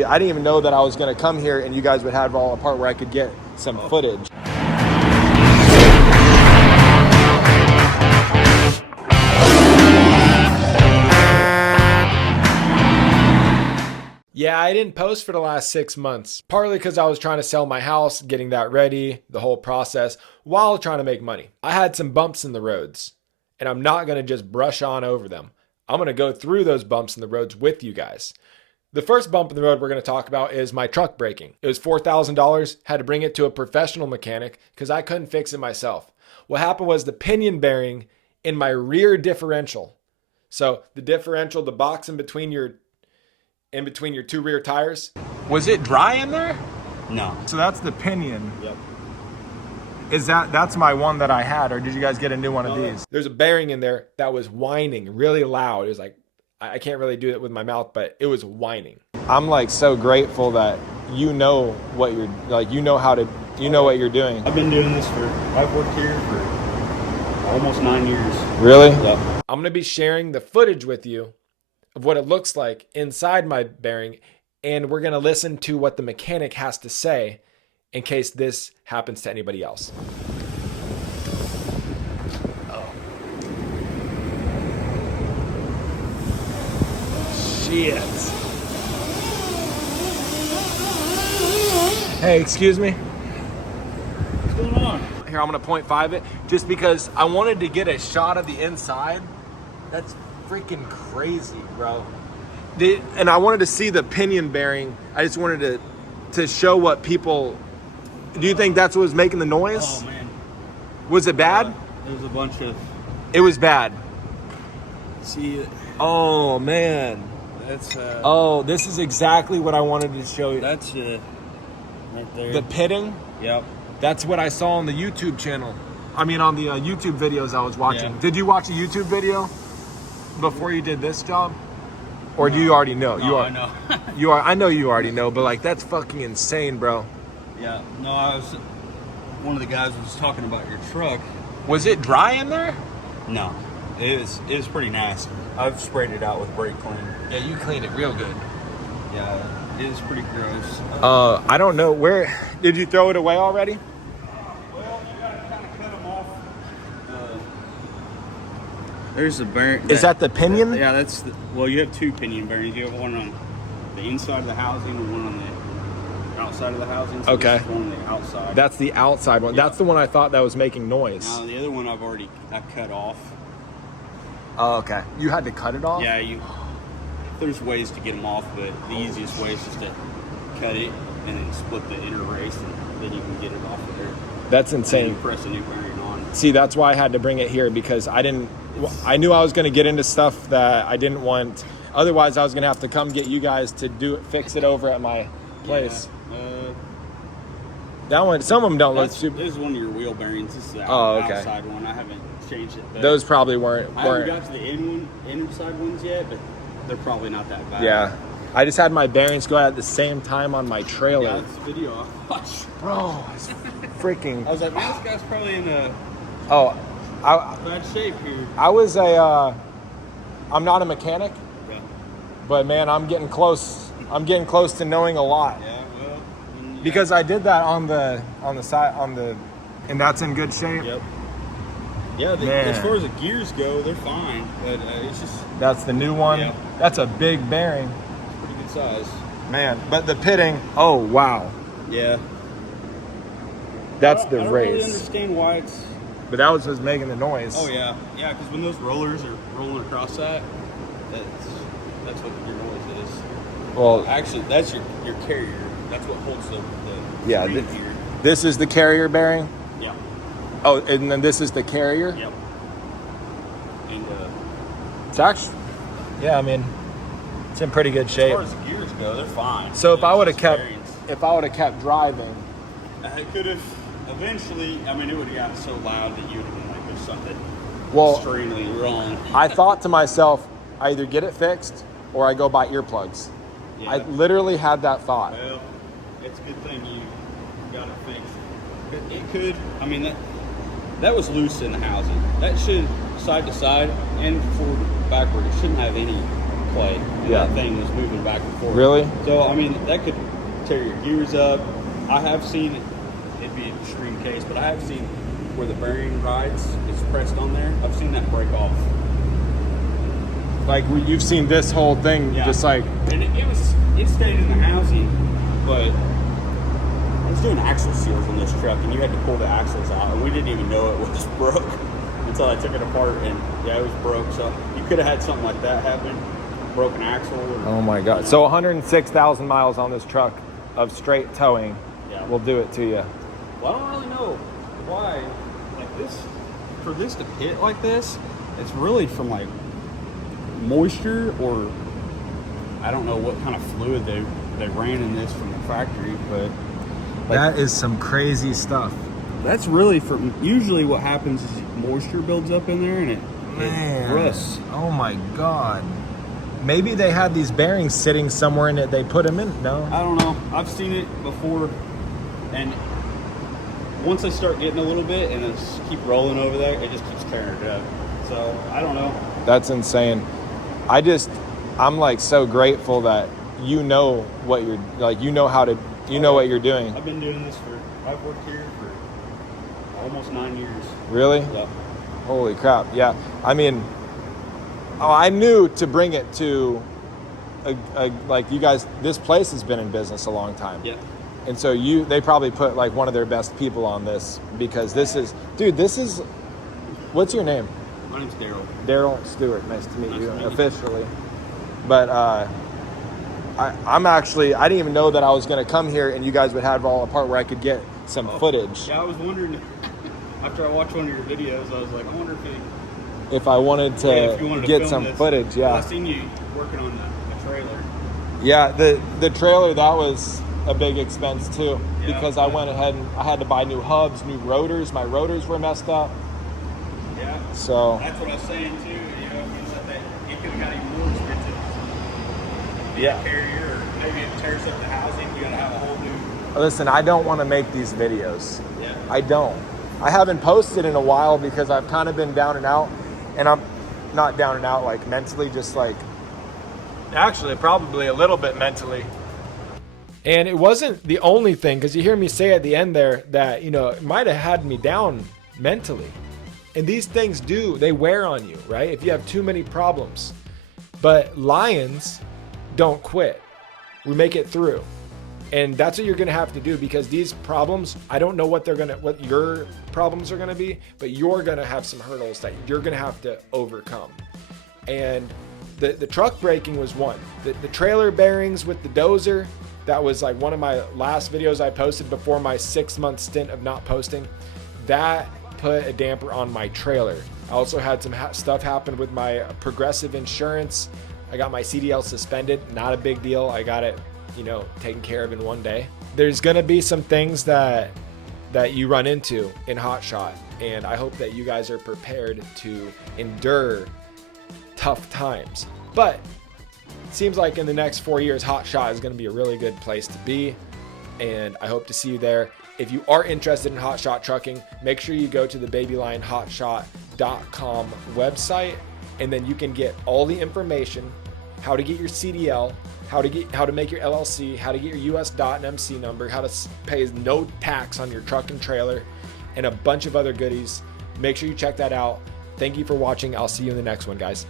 I didn't even know that I was going to come here and you guys would have all a part where I could get some footage. Yeah, I didn't post for the last 6 months, partly because I was trying to sell my house, getting that ready, the whole process, while trying to make money. I had some bumps in the roads, and I'm not going to just brush on over them. I'm going to go through those bumps in the roads with you guys. The first bump in the road we're going to talk about is my truck braking. It was $4,000, had to bring it to a professional mechanic because I couldn't fix it myself. What happened was the pinion bearing in my rear differential. So the differential, the box in between your two rear tires. Was it dry in there? No. So that's the pinion. Yep. That's my one that I had, or did you guys get a new one of these? There's a bearing in there that was whining really loud. It was like, I can't really do it with my mouth, but it was whining. I'm like so grateful that you know what you're like, you know what you're doing. I've been doing this I've worked here for almost 9 years. Really? Yep. I'm gonna be sharing the footage with you of what it looks like inside my bearing, and we're gonna listen to what the mechanic has to say in case this happens to anybody else. Shit. Hey, excuse me. What's going on? Here, I'm gonna 0.5 it just because I wanted to get a shot of the inside. That's freaking crazy, bro. And I wanted to see the pinion bearing. I just wanted to show what people. Do you think that's what was making the noise? Oh man. Was it bad? There was a bunch of. It was bad. See. Oh man. That's. Oh, this is exactly what I wanted to show you. That's right there. The pitting. Yep. That's what I saw on the YouTube channel. I mean, on the YouTube videos I was watching. Yeah. Did you watch a YouTube video before you did this job? Or No. do you already know? No, I know. I know you already know, but like that's fucking insane, bro. Yeah. No, one of the guys was talking about your truck. Was it dry in there? No. It was pretty nasty. I've sprayed it out with brake cleaner. Yeah, you cleaned it real good. Yeah, it is pretty gross. I don't know where. Did you throw it away already? Well, you gotta kind of cut them off. There's a bearing. Is that the pinion? Yeah, well, you have two pinion bearings. You have one on the inside of the housing and one on the outside of the housing. So Okay. this is one on the outside. That's the outside one. Yeah. That's the one I thought that was making noise. Now, the other one I cut off. Oh, okay. You had to cut it off? Yeah, there's ways to get them off, but the easiest way is just to cut it and then split the inner race, and then you can get it off of there. That's And insane. you press a new bearing on. See, that's why I had to bring it here because I knew I was going to get into stuff that I didn't want. Otherwise, I was going to have to come get you guys to fix it over at my place. Yeah, that one, some of them don't look super. This is one of your wheel bearings. This is the okay. outside one. I haven't changed it. But Those probably weren't. I haven't got to the inside ones yet, but they're probably not that bad. Yeah. I just had my bearings go out at the same time on my trailer. Yeah, that's the video I watched. Bro, it's freaking. I was like, man, this guy's probably in a bad shape here. I'm not a mechanic, Yeah. but man, I'm getting close. I'm getting close to knowing a lot. Yeah, well. Because I did that on the side, and that's in good shape. Yep. Yeah, as far as the gears go, they're fine, but it's just. That's the new one. Yeah. That's a big bearing. Pretty good size. Man, but the pitting, oh wow. Yeah. That's the I don't race. really understand why it's. But that was just making the noise. Oh yeah, yeah. Because when those rollers are rolling across that's what your noise is. Well, Actually, that's your carrier. That's what holds the yeah. screen here. This is the carrier bearing. Yeah. Oh, and then this is the carrier. Yep. And It's actually, yeah. I mean, it's in pretty good shape. as far as the gears go, they're fine. So if I would have It's just kept, bearings. driving, It could have eventually. I mean, it would have gotten so loud that you would have been like, "There's something well, extremely wrong." I thought to myself, I either get it fixed or I go buy earplugs. Yeah. I literally had that thought. Well, it's a good thing you got it fixed. It could. I mean, that was loose in the housing. That should side to side and forward backward. It shouldn't have any play. And Yeah. that thing was moving back and forth. Really? So, I mean, that could tear your gears up. I have seen it. It'd be an extreme case, but I have seen where the bearing rides is pressed on there. I've seen that break off. Like you've seen this whole thing, Yeah. just like, And it stayed in the housing, but I was doing axle seals on this truck, and you had to pull the axles out, and we didn't even know it was broke until I took it apart, and yeah, it was broke. So you could have had something like that happen, broken axle. Or, oh my God. So 106,000 miles on this truck of straight towing Yeah. will do it to you. Well, I don't really know why, like this, for this to hit like this, it's really from like moisture, or I don't know what kind of fluid they ran in this from the factory, but That is some crazy stuff. that's really from, usually what happens is moisture builds up in there and it rusts. Oh my God. Maybe they had these bearings sitting somewhere in it. They put them in. No. I don't know. I've seen it before, and once I start getting a little bit and it's keep rolling over there, it just keeps tearing it up. So I don't know. That's insane. I'm like so grateful that you know what you're like. You know how to. You know what you're doing. I've been doing this I've worked here for almost 9 years. Really? Yep. Holy crap. Yeah. I mean, I knew to bring it to like you guys, this place has been in business a long time. Yeah. And so they probably put like one of their best people on this, because this is, what's your name? My name's Daryl. Daryl Stewart. Nice to meet Nice you to meet you. officially. But I didn't even know that I was going to come here and you guys would have all a part where I could get some footage. Yeah, I was wondering, after I watched one of your videos, I was like, I wonder If I wanted to if you wanted to get film some this. footage, Well, yeah. I seen you working on the trailer. Yeah, the trailer, that was a big expense too, Yeah. because I went ahead and I had to buy new hubs, new rotors. My rotors were messed up. Yeah. So That's what I was saying too. You know, things like that, it could have got even more expensive. Yeah. Carrier, or maybe it tears up the housing. You gotta have a whole new. listen, I don't want to make these videos. Yeah. I don't. I haven't posted in a while because I've kind of been down and out, and I'm not down and out like mentally, just like actually probably a little bit mentally. And it wasn't the only thing, because you hear me say at the end there that, it might have had me down mentally. And these things they wear on you, right? If you have too many problems. But lions don't quit. We make it through. And that's what you're going to have to do, because these problems, I don't know what your problems are going to be, but you're going to have some hurdles that you're going to have to overcome. And the truck braking was one. The trailer bearings with the dozer, that was like one of my last videos I posted before my 6-month stint of not posting. That put a damper on my trailer. I also had some stuff happen with my Progressive insurance. I got my CDL suspended. Not a big deal. I got it, taken care of in one day. There's gonna be some things that you run into in Hotshot, and I hope that you guys are prepared to endure tough times. But it seems like in the next 4 years, Hotshot is going to be a really good place to be, and I hope to see you there. If you are interested in Hotshot trucking, make sure you go to the babylinehotshot.com website, and then you can get all the information: how to get your CDL, how to make your LLC, how to get your USDOT and MC number, how to pay no tax on your truck and trailer, and a bunch of other goodies. Make sure you check that out. Thank you for watching. I'll see you in the next one, guys.